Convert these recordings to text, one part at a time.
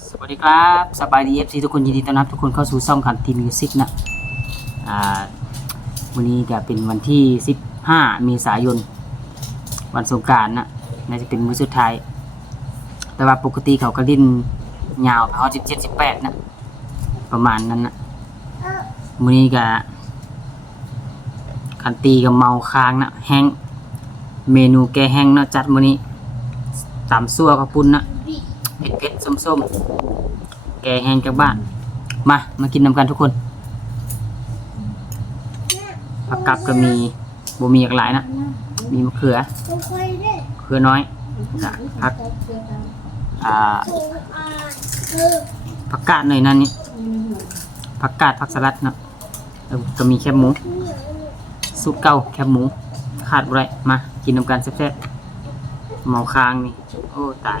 สวัสดีครับสบายดีเอฟซีทุกคนยินดีต้อนรับทุกคนเข้าสู่ช่องคันทีมิวสิกนะอ่าวันนี้ก็เป็นวันที่ 15 เมษายน วันสงกรารนะน่าจะเป็นมื้อสุดท้าย แต่ว่าปกติเขาก็ลิ้นยาวไปฮอด17 18นะประมาณนั้นนะมื้อนี้ก็คันตีกับเมาค้างนะแห้งเมนูแกแห้งเนาะจัดมื้อนี้ตำซั่วข้าปุ้นนะเผ็ดเผ็ด ส้มๆ แกงแห้งจากบ้าน มา มากินนำกันทุกคน ผักกับก็มีบ่มีอย่างหลายนะ มีมะเขือมะเขือน้อยจ้ะผักอ่าผักกาดหน่อยนั่นนี่ผักกาดผักสลัดนะแล้วก็มีแคบหมูซุปเก้าแคบหมู ขาดบ่ไรมา กินนำกันแซ่บๆเมาค้างนี่ โอ้ ตาย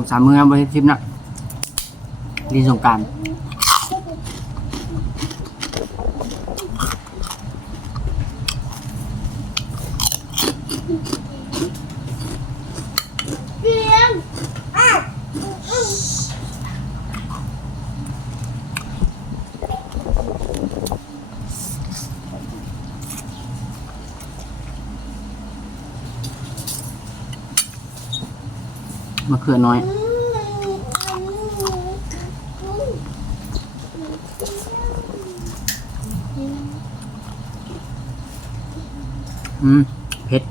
องสามมือนะบริทิปนะดีสงการ มะเขือน้อย อืมเผ็ด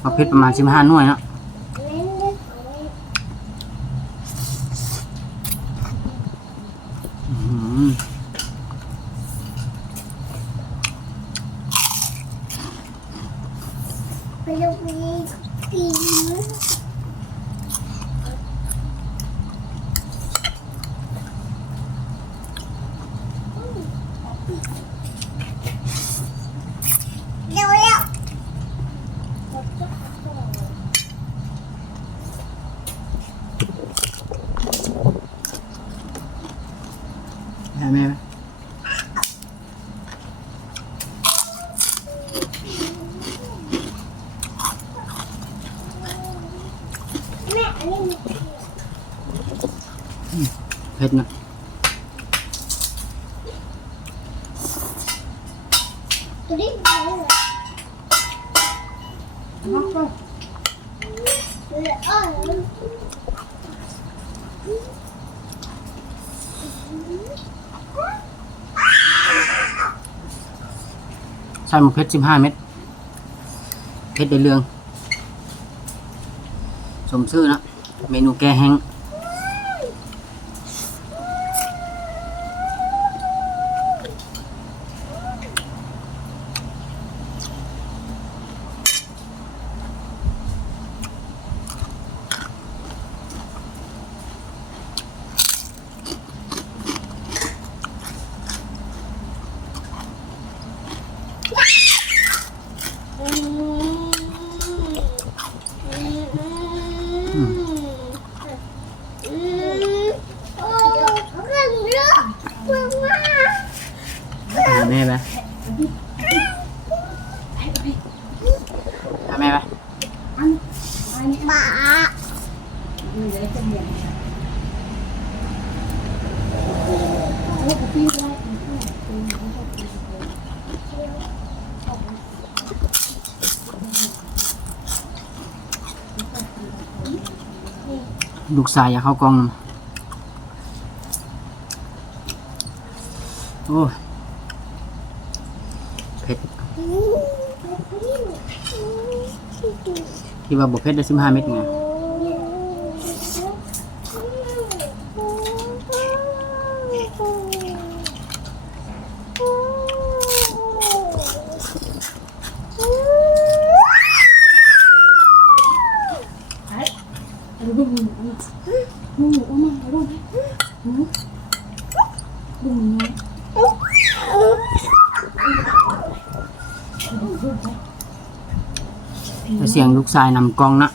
เอาเผ็ดประมาณสิบห้าหน่วยเนาะอื้อหือแม่แม่ไหมเผ็ดนะใส่หมกเผ็ดสิบห้าเม็ดเผ็ดในเรือง สมชื่อนะ เมนูแกงแห้งหาแม่ไหมหา แม่ไหมบ้าลูกชายอยากเข้ากล้องนำโอ้ยเผ็ด ที่ว่าบวเพ็ดได้สิบห้าเม็ดไง แต่เสียงลูกชายนำกล้องนะ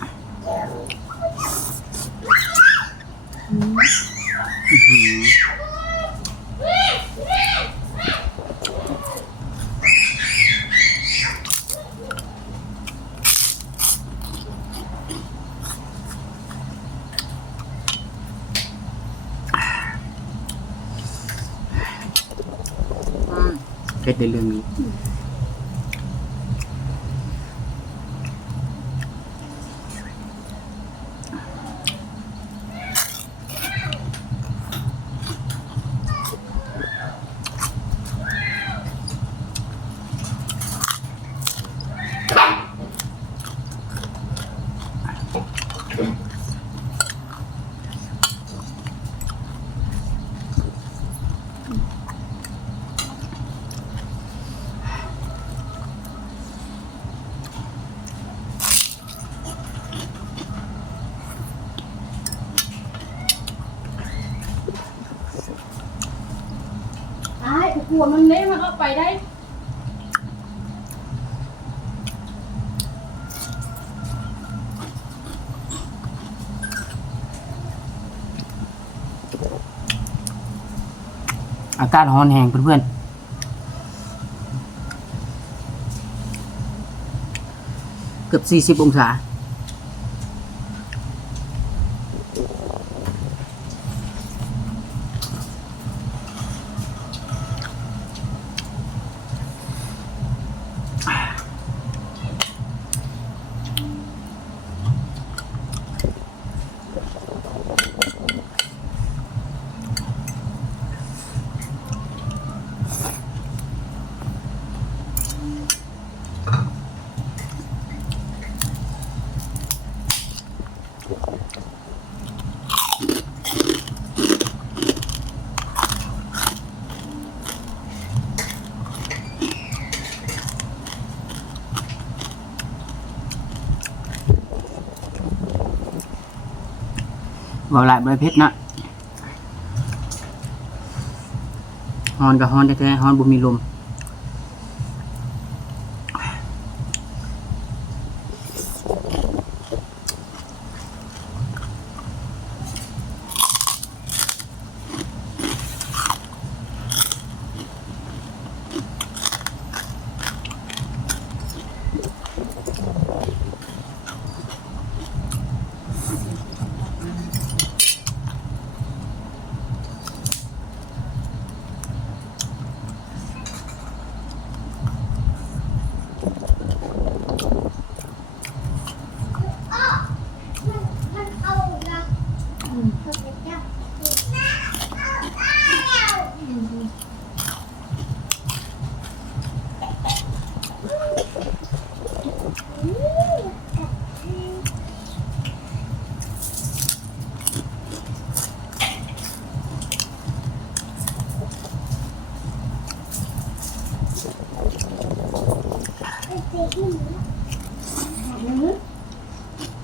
เผ็ดในเรื่องนี้ ไหัวมันเละมันเอาไปได้อากาศร้อนแหงเพื่อนๆ เกือบ 40 องศา บอกหลายบริเพชรนะฮอนกับฮอนแท้ๆฮอนบุมีลม มันเอาละเขาจะจับ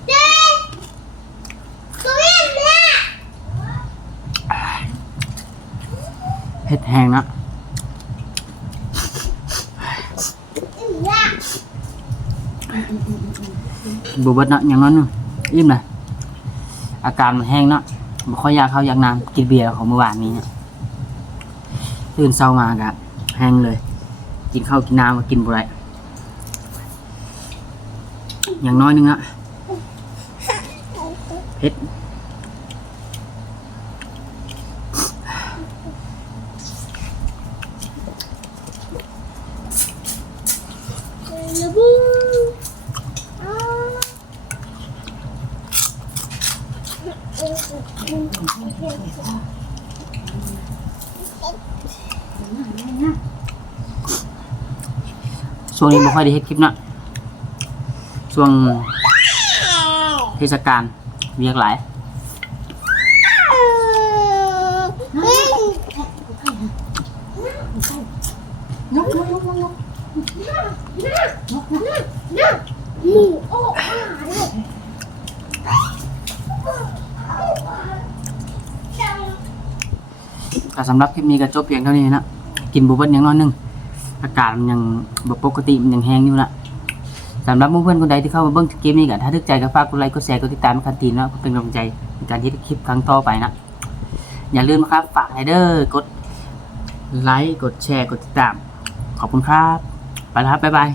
เจ๊ตัวเองเนี่ย เผ็ดแห้งนะบูเบิดนะอย่างนั้นนึงอิ่มเลยอาการมันแห้งเนาะบ่ค่อยอยากเข้าอยากน้ำกินเบียร์ของเมื่อวานนี้เนี่ยตื่นเช้ามากะแห้งเลย กินข้าวกินน้ำมากินบ่ได้อย่างน้อยนึงอะเผ็ด ระบูอ๋อ ช่วงนี้ไม่ค่อยได้เฮ็ดคลิปนะช่วงเทศกาลเรียกหลาย นกนกนกนกนก หมูโอ้อาเลย ก็ สำหรับคลิปนี้ก็จบเพียงเท่านี้นะกินบูเบิดอย่างน้อยหนึงอากาศมันยังบปกติมันยังแห้งอยู่นะสำหรับเพื่อนคนใดที่เข้ามาเบิ่งคลิปนี้กันถ้าทึกใจก็ฝากกดไลค์กดแชร์กดติดตามคันตีนเนะเป็นกำลังใจในการที่คลิปครั้งต่อไปนะ อย่าลืมนะครับฝากไฮเดอร์กดไลค์กดแชร์กดติดตาม ขอบคุณครับไปแล้วครับบ๊ายบาย